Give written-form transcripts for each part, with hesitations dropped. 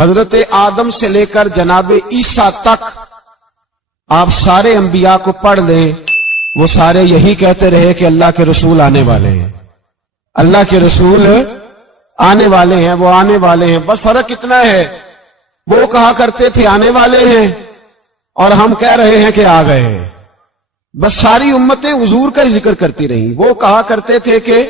حضرت آدم سے لے کر جناب عیسیٰ تک آپ سارے انبیاء کو پڑھ لیں، وہ سارے یہی کہتے رہے کہ اللہ کے رسول آنے والے ہیں، اللہ کے رسول آنے والے ہیں، وہ آنے والے ہیں۔ بس فرق اتنا ہے، وہ کہا کرتے تھے آنے والے ہیں اور ہم کہہ رہے ہیں کہ آ گئے ہیں۔ بس ساری امتیں حضور کا ہی ذکر کرتی رہیں۔ وہ کہا کرتے تھے کہ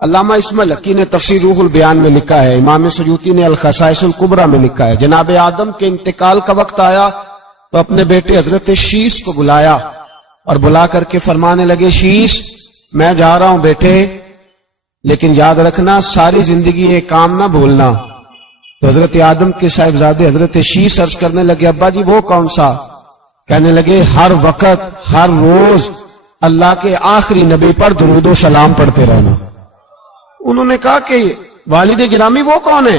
علامہ اسماعیل حقی نے تفسیر روح البیان میں لکھا ہے، امام سیوطی نے الخصائص الکبریٰ میں لکھا ہے، جناب آدم کے انتقال کا وقت آیا تو اپنے بیٹے حضرت شیش کو بلایا اور بلا کر کے فرمانے لگے، شیش میں جا رہا ہوں بیٹے، لیکن یاد رکھنا ساری زندگی ایک کام نہ بھولنا۔ تو حضرت آدم کے صاحبزادے حضرت شیش عرض کرنے لگے، ابا جی وہ کون سا؟ کہنے لگے ہر وقت ہر روز اللہ کے آخری نبی پر درود و سلام پڑھتے رہنا۔ انہوں نے کہا کہ والد گرامی وہ کون ہے؟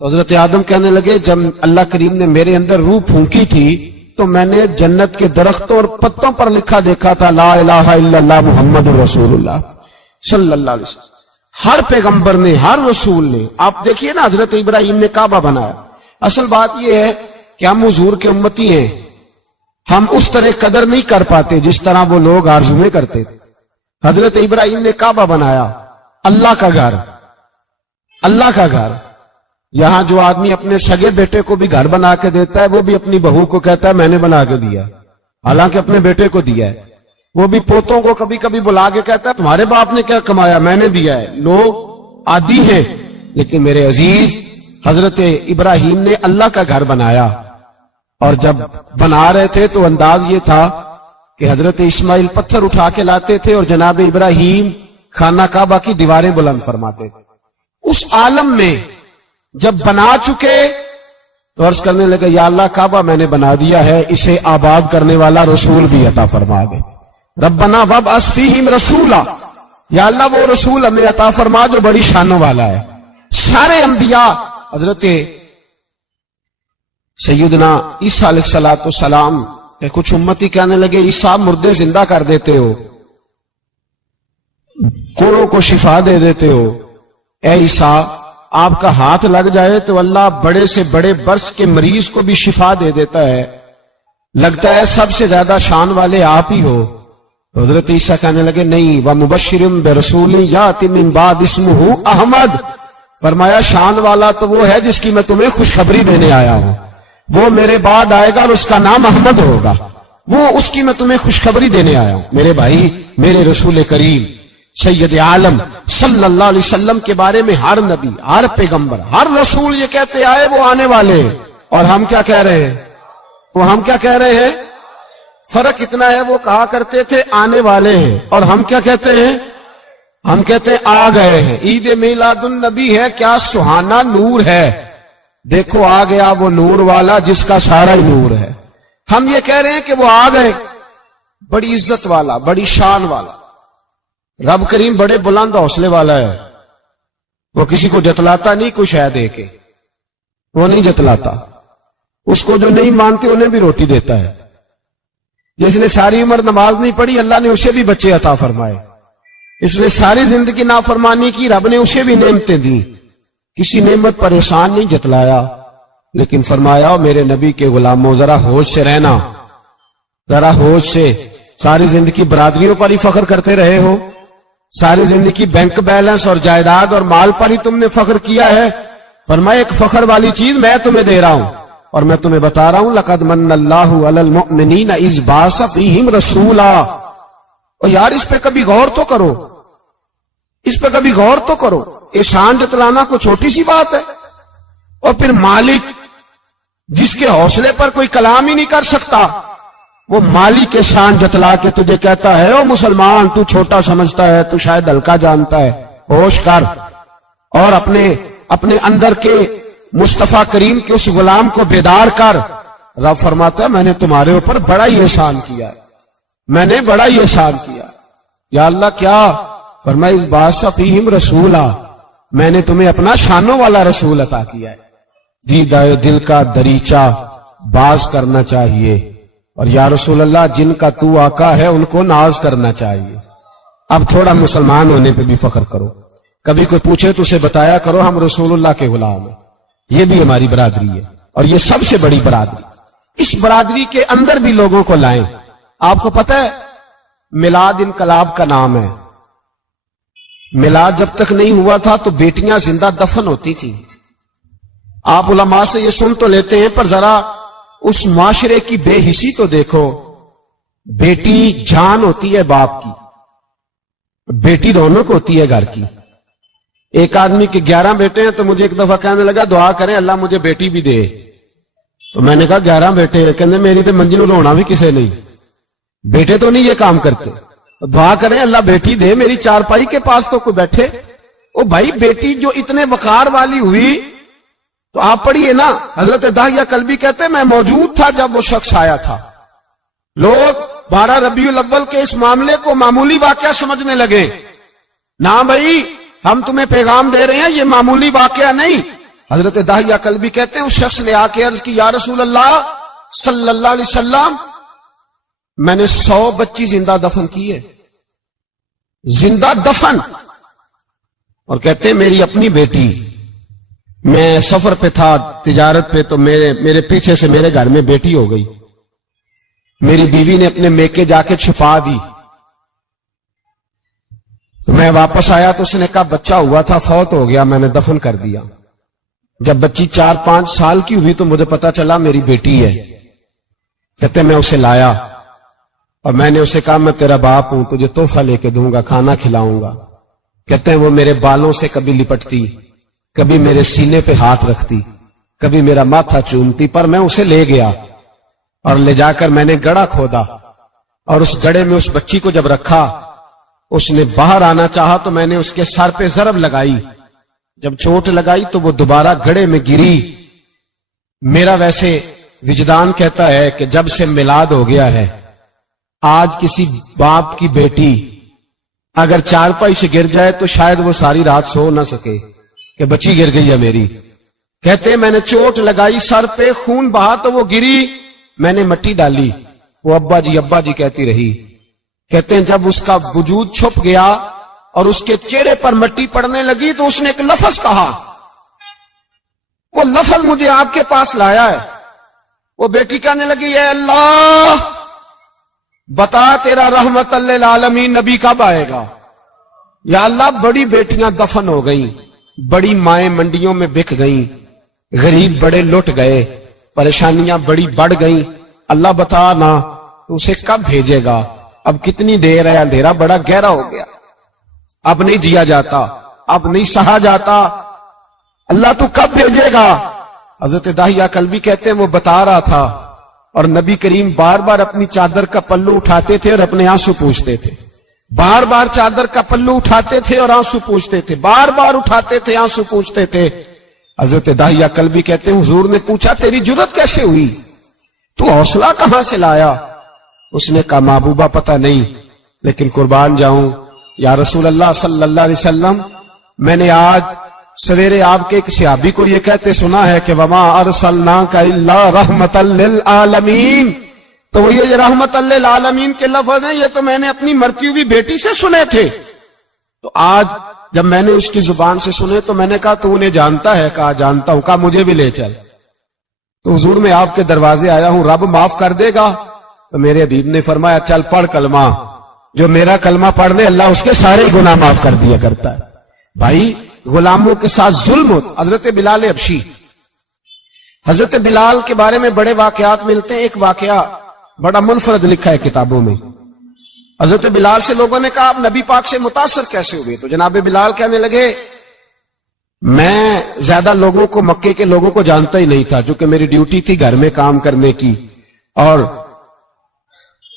تو حضرت آدم کہنے لگے، جب اللہ کریم نے میرے اندر روح پھونکی تھی تو میں نے جنت کے درختوں اور پتوں پر لکھا دیکھا تھا لا الہ الا اللہ محمد رسول اللہ صلی اللہ علیہ وسلم۔ ہر پیغمبر نے، ہر رسول نے، آپ دیکھیے نا حضرت ابراہیم نے کعبہ بنایا۔ اصل بات یہ ہے کہ ہم حضور کے امتی ہیں، ہم اس طرح قدر نہیں کر پاتے جس طرح وہ لوگ آرزویں کرتے تھے۔ حضرت ابراہیم نے کعبہ بنایا، اللہ کا گھر، اللہ کا گھر۔ یہاں جو آدمی اپنے سگے بیٹے کو بھی گھر بنا کے دیتا ہے، وہ بھی اپنی بہو کو کہتا ہے میں نے بنا کے دیا، حالانکہ اپنے بیٹے کو دیا ہے۔ وہ بھی پوتوں کو کبھی کبھی بلا کے کہتا ہے تمہارے باپ نے کیا کمایا، میں نے دیا ہے۔ لوگ عادی ہیں، لیکن میرے عزیز حضرت ابراہیم نے اللہ کا گھر بنایا، اور جب بنا رہے تھے تو انداز یہ تھا کہ حضرت اسماعیل پتھر اٹھا کے لاتے تھے اور جناب ابراہیم خانہ کعبہ کی دیواریں بلند فرماتے تھے۔ اس عالم میں جب بنا چکے تو عرض کرنے لگے یا اللہ کعبہ میں نے بنا دیا ہے، اسے آباد کرنے والا رسول بھی عطا فرما دے۔ ربنا وابعث فیہم رسولا، یا اللہ وہ رسول ہمیں عطا فرما جو بڑی شانوں والا ہے۔ سارے انبیاء، حضرت سیدنا عیسیٰ علیہ السلام کہ کچھ امتی کہنے لگے عیسیٰ مردے زندہ کر دیتے ہو، کوڑوں کو شفا دے دیتے ہو، اے عیسیٰ آپ کا ہاتھ لگ جائے تو اللہ بڑے سے بڑے برس کے مریض کو بھی شفا دے دیتا ہے، لگتا ہے سب سے زیادہ شان والے آپ ہی ہو۔ تو حضرت عیسیٰ کہنے لگے نہیں، وَمُبَشِّرٌ بِرَسُولٍ يَأْتِي مِن بَعْدِهِ اسْمُهُ احمد، فرمایا شان والا تو وہ ہے جس کی میں تمہیں خوشخبری دینے آیا ہوں، وہ میرے بعد آئے گا اور اس کا نام احمد ہوگا، وہ اس کی میں تمہیں خوشخبری دینے آیا ہوں۔ میرے بھائی، میرے رسول کریم سید عالم صلی اللہ علیہ وسلم کے بارے میں ہر نبی، ہر پیغمبر، ہر رسول یہ کہتے آئے وہ آنے والے ہیں، اور ہم کیا کہہ رہے ہیں؟ وہ ہم کیا کہہ رہے ہیں؟ فرق اتنا ہے، وہ کہا کرتے تھے آنے والے ہیں، اور ہم کیا کہتے ہیں؟ ہم کہتے ہیں آ گئے ہیں۔ عید میلاد النبی ہے، کیا سہانا نور ہے، دیکھو آ گیا وہ نور والا جس کا سارا ہی نور ہے۔ ہم یہ کہہ رہے ہیں کہ وہ آ گئے، بڑی عزت والا، بڑی شان والا۔ رب کریم بڑے بلند حوصلے والا ہے، وہ کسی کو جتلاتا نہیں کوئی شے دے کے، وہ نہیں جتلاتا، اس کو جو نہیں مانتے انہیں بھی روٹی دیتا ہے۔ جس نے ساری عمر نماز نہیں پڑھی اللہ نے اسے بھی بچے عطا فرمائے، اس نے ساری زندگی نافرمانی کی رب نے اسے بھی نعمتیں دی، کسی نعمت پر احسان نہیں جتلایا، لیکن فرمایا میرے نبی کے غلاموں ذرا ہوش سے رہنا، ذرا ہوش سے۔ ساری زندگی برادریوں پر ہی فخر کرتے رہے ہو، ساری زندگی بینک بیلنس اور جائیداد اور مال پر ہی تم نے فخر کیا ہے، فرمایا ایک فخر والی چیز میں تمہیں دے رہا ہوں، اور میں تمہیں بتا رہا ہوں لقد من اللہ علی المؤمنین اذ بعث فیہم رسولا۔ اور یار اس پہ کبھی غور تو کرو، اس پہ کبھی غور تو کرو، احسان جتلانا کوئی چھوٹی سی بات ہے؟ اور پھر مالک جس کے حوصلے پر کوئی کلام ہی نہیں کر سکتا، وہ مالک احسان جتلا کے تجھے کہتا ہے او مسلمان تو چھوٹا سمجھتا ہے، تو شاید ہلکا جانتا ہے، ہوش کر اور اپنے اندر کے مصطفیٰ کریم کے اس غلام کو بیدار کر۔ رب فرماتا ہے میں نے تمہارے اوپر بڑا ہی احسان کیا ہے، میں نے بڑا ہی احسان کیا۔ یا اللہ کیا؟ فرمایا اس بعث فیہم رسولا، میں نے تمہیں اپنا شانوں والا رسول عطا کیا ہے۔ دل کا دریچہ باز کرنا چاہیے، اور یا رسول اللہ جن کا تو آقا ہے ان کو ناز کرنا چاہیے۔ اب تھوڑا مسلمان ہونے پہ بھی فخر کرو، کبھی کوئی پوچھے تو اسے بتایا کرو ہم رسول اللہ کے غلام ہیں، یہ بھی ہماری برادری ہے اور یہ سب سے بڑی برادری. اس برادری کے اندر بھی لوگوں کو لائیں. آپ کو پتہ ہے میلاد انقلاب کا نام ہے. میلاد جب تک نہیں ہوا تھا تو بیٹیاں زندہ دفن ہوتی تھیں. آپ علماء سے یہ سن تو لیتے ہیں پر ذرا اس معاشرے کی بے حسی تو دیکھو. بیٹی جان ہوتی ہے باپ کی, بیٹی رونق ہوتی ہے گھر کی. ایک آدمی کے 11 بیٹے ہیں تو مجھے ایک دفعہ کہنے لگا دعا کریں اللہ مجھے بیٹی بھی دے. تو میں نے کہا 11 بیٹے ہیں, کہنے میری تو منجی نو رونا بھی کسے نہیں, بیٹے تو نہیں یہ کام کرتے. دعا کریں اللہ بیٹی دے, میری چارپائی کے پاس تو کوئی بیٹھے. او بھائی بیٹی جو اتنے وقار والی ہوئی تو آپ پڑھیے نا, حضرت داہیہ کلبی کہتے ہیں میں موجود تھا جب وہ شخص آیا تھا. لوگ 12 ربیع الاول کے اس معاملے کو معمولی واقعہ سمجھنے لگے. نہ بھائی ہم تمہیں پیغام دے رہے ہیں یہ معمولی واقعہ نہیں. حضرت داہیہ کلبی کہتے ہیں اس شخص نے آ کے عرض کی یا رسول اللہ صلی اللہ علیہ وسلم میں نے 100 بچی زندہ دفن کی ہے, زندہ دفن. اور کہتے ہیں میری اپنی بیٹی, میں سفر پہ تھا تجارت پہ تو میرے پیچھے سے میرے گھر میں بیٹی ہو گئی. میری بیوی نے اپنے میکے جا کے چھپا دی. تو میں واپس آیا تو اس نے کہا بچہ ہوا تھا فوت ہو گیا, میں نے دفن کر دیا. جب بچی 4-5 سال کی ہوئی تو مجھے پتا چلا میری بیٹی ہے. کہتے میں اسے لایا اور میں نے اسے کہا میں تیرا باپ ہوں, تجھے تحفہ لے کے دوں گا, کھانا کھلاؤں گا. کہتے ہیں وہ میرے بالوں سے کبھی لپٹتی, کبھی میرے سینے پہ ہاتھ رکھتی, کبھی میرا ماتھا چومتی. پر میں اسے لے گیا اور لے جا کر میں نے گڑھا کھودا اور اس گڑھے میں اس بچی کو جب رکھا, اس نے باہر آنا چاہا تو میں نے اس کے سر پہ ضرب لگائی. جب چوٹ لگائی تو وہ دوبارہ گڑھے میں گری. میرا ویسے وجدان کہتا ہے کہ جب سے میلاد ہو گیا ہے آج کسی باپ کی بیٹی اگر چارپائی سے گر جائے تو شاید وہ ساری رات سو نہ سکے کہ بچی گر گئی ہے میری. کہتے ہیں میں نے چوٹ لگائی سر پہ, خون بہا تو وہ گری, میں نے مٹی ڈالی, وہ ابا جی کہتی رہی. کہتے ہیں جب اس کا وجود چھپ گیا اور اس کے چہرے پر مٹی پڑنے لگی تو اس نے ایک لفظ کہا, وہ لفظ مجھے آپ کے پاس لایا ہے. وہ بیٹی کہنے لگی اے اللہ بتا تیرا رحمت للعالمین نبی کب آئے گا. یا اللہ بڑی بیٹیاں دفن ہو گئیں, بڑی مائیں منڈیوں میں بک گئیں, غریب بڑے لٹ گئے, پریشانیاں بڑی بڑھ گئیں. اللہ بتا نا تو اسے کب بھیجے گا. اب کتنی دیر ہے, اندھیرا بڑا گہرا ہو گیا, اب نہیں جیا جاتا, اب نہیں سہا جاتا, اللہ تو کب بھیجے گا. حضرت داہیہ کلبی کہتے ہیں وہ بتا رہا تھا اور نبی کریم بار بار اپنی چادر کا پلو اٹھاتے تھے اور اپنے آنسو پوچھتے تھے. بار بار چادر کا پلو اٹھاتے تھے اور آنسو پوچھتے تھے, بار بار اٹھاتے تھے آنسو پوچھتے تھے. حضرت داہیہ کلبی کہتے ہیں حضور نے پوچھا تیری جرت کیسے ہوئی, تو حوصلہ کہاں سے لایا. اس نے کہا محبوبہ پتہ نہیں, لیکن قربان جاؤں یا رسول اللہ صلی اللہ علیہ وسلم میں نے آج سویرے آپ کے ایک صحابی کو یہ کہتے سنا ہے کہ وما ارسلناک الا رحمت للعالمین. تو یہ رحمت للعالمین کے لفظ ہیں, یہ تو میں نے اپنی مرتی ہوئی بیٹی سے سنے تھے. تو آج جب میں نے اس کی زبان سے سنے تو میں نے کہا تو انہیں جانتا ہے. کہا جانتا ہوں. کہا مجھے بھی لے چل. تو حضور میں آپ کے دروازے آیا ہوں, رب معاف کر دے گا. تو میرے حبیب نے فرمایا چل پڑھ کلمہ, جو میرا کلمہ پڑھ لے اللہ اس کے سارے گناہ معاف کر دیا کرتا ہے. بھائی غلاموں کے ساتھ ظلم ہو. حضرت بلال حبشی, حضرت بلال کے بارے میں بڑے واقعات ملتے ہیں. ایک واقعہ بڑا منفرد لکھا ہے کتابوں میں. حضرت بلال سے لوگوں نے کہا آپ نبی پاک سے متاثر کیسے ہوئے. تو جناب بلال کہنے لگے میں زیادہ لوگوں کو مکے کے لوگوں کو جانتا ہی نہیں تھا, چونکہ میری ڈیوٹی تھی گھر میں کام کرنے کی اور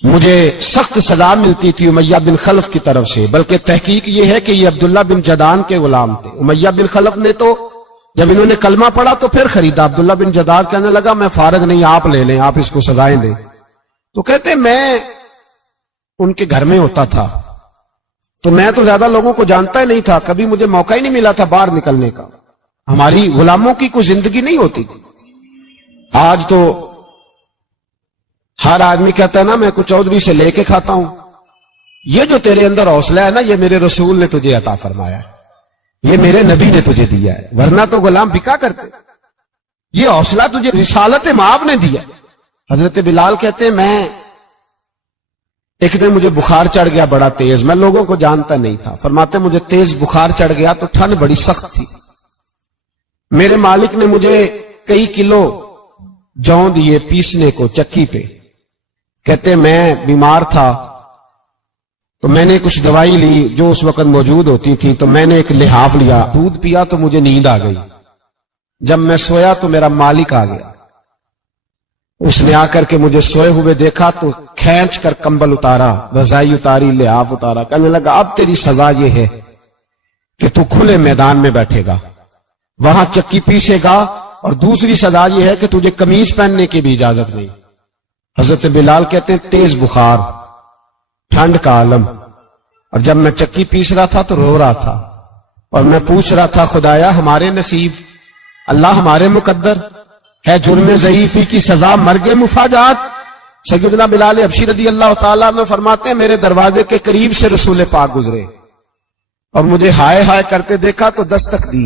مجھے سخت سزا ملتی تھی امیہ بن خلف کی طرف سے. بلکہ تحقیق یہ ہے کہ یہ عبداللہ بن جدان کے غلام تھے. امیہ بن خلف نے تو جب انہوں نے کلمہ پڑھا تو پھر خریدا. عبداللہ بن جدان کہنے لگا میں فارغ نہیں, آپ لے لیں, آپ اس کو سزائیں دیں. تو کہتے میں ان کے گھر میں ہوتا تھا تو میں تو زیادہ لوگوں کو جانتا ہی نہیں تھا, کبھی مجھے موقع ہی نہیں ملا تھا باہر نکلنے کا. ہماری غلاموں کی کوئی زندگی نہیں ہوتی. آج تو ہر آدمی کہتا ہے نا میں کچھ چودھری سے لے کے کھاتا ہوں. یہ جو تیرے اندر حوصلہ ہے نا یہ میرے رسول نے تجھے عطا فرمایا ہے, یہ میرے نبی نے تجھے دیا ہے, ورنہ تو غلام بکا کرتے. یہ حوصلہ تجھے رسالت مآب نے دیا۔ حضرت بلال کہتے ہیں میں ایک دن مجھے بخار چڑھ گیا بڑا تیز، میں لوگوں کو جانتا نہیں تھا، فرماتے مجھے تیز بخار چڑھ گیا تو ٹھنڈ بڑی سخت تھی، میرے مالک نے مجھے کئی کلو جوں دیے پیسنے کو چکی پہ، کہتے میں بیمار تھا تو میں نے کچھ دوائی لی جو اس وقت موجود ہوتی تھی، تو میں نے ایک لحاف لیا، دودھ پیا تو مجھے نیند آ گئی، جب میں سویا تو میرا مالک آ گیا، اس نے آ کر کے مجھے سوئے ہوئے دیکھا تو کھینچ کر کمبل اتارا، رضائی اتاری، لحاف اتارا، کہنے لگا اب تیری سزا یہ ہے کہ تو کھلے میدان میں بیٹھے گا، وہاں چکی پیسے گا، اور دوسری سزا یہ ہے کہ تجھے قمیض پہننے کی بھی اجازت نہیں۔ حضرت بلال کہتے ہیں تیز بخار، ٹھنڈ کا عالم، اور جب میں چکی پیس رہا تھا تو رو رہا تھا، اور میں پوچھ رہا تھا خدایا ہمارے نصیب، اللہ ہمارے مقدر ہے، جرم ضعیفی کی سزا مرگ مفاجات۔ سیدنا بلال حبشی رضی اللہ تعالیٰ عنہ فرماتے ہیں میرے دروازے کے قریب سے رسول پاک گزرے اور مجھے ہائے ہائے کرتے دیکھا تو دستک دی،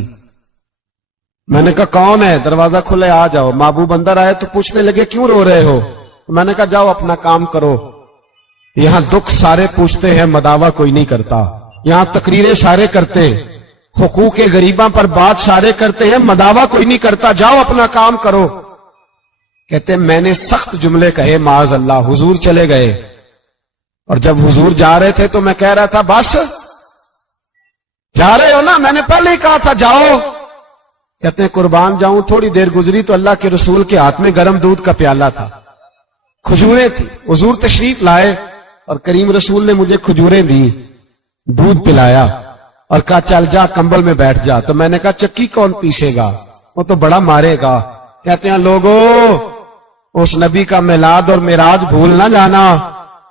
میں نے کہا کون ہے؟ دروازہ کھلے آ جاؤ۔ محبوب اندر آئے تو پوچھنے لگے کیوں رو رہے ہو؟ میں نے کہا جاؤ اپنا کام کرو، یہاں دکھ سارے پوچھتے ہیں مداوا کوئی نہیں کرتا، یہاں تقریریں سارے کرتے ہیں، حقوق غریباں پر بات سارے کرتے ہیں، مداوا کوئی نہیں کرتا، جاؤ اپنا کام کرو۔ کہتے ہیں میں نے سخت جملے کہے معاذ اللہ، حضور چلے گئے، اور جب حضور جا رہے تھے تو میں کہہ رہا تھا بس جا رہے ہو نا، میں نے پہلے ہی کہا تھا جاؤ۔ کہتے ہیں قربان جاؤں، تھوڑی دیر گزری تو اللہ کے رسول کے ہاتھ میں گرم دودھ کا پیالہ تھا، کھجوریں تھی، حضور تشریف لائے اور کریم رسول نے مجھے کھجوریں دی، دودھ پلایا اور کہا چل جا کمبل میں بیٹھ جا۔ تو میں نے کہا چکی کون پیسے گا، وہ تو بڑا مارے گا۔ کہتے ہیں لوگوں اس نبی کا میلاد اور معراج بھول نہ جانا،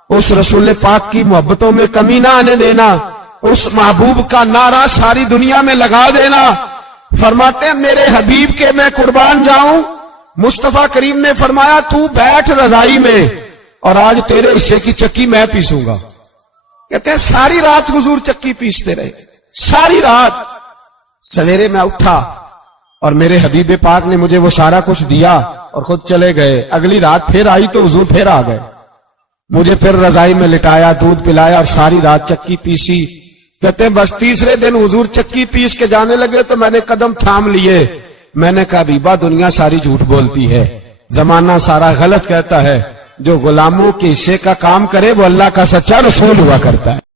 اس رسول پاک کی محبتوں میں کمی نہ آنے دینا، اس محبوب کا نعرہ ساری دنیا میں لگا دینا۔ فرماتے ہیں میرے حبیب کے میں قربان جاؤں، مصطفیٰ کریم نے فرمایا تو بیٹھ رضائی میں اور آج تیرے حصے کی چکی میں پیسوں گا۔ کہتے ہیں ساری رات حضور چکی پیستے رہے، ساری رات۔ سویرے میں اٹھا اور میرے حبیب پاک نے مجھے وہ سارا کچھ دیا اور خود چلے گئے۔ اگلی رات پھر آئی تو حضور پھر آ گئے، مجھے پھر رضائی میں لٹایا، دودھ پلایا اور ساری رات چکی پیسی۔ کہتے ہیں بس تیسرے دن حضور چکی پیس کے جانے لگے تو میں نے قدم تھام لیے، میں نے کہا بیبا دنیا ساری جھوٹ بولتی ہے، زمانہ سارا غلط کہتا ہے، جو غلاموں کے حصے کا کام کرے وہ اللہ کا سچا رسول ہوا کرتا ہے۔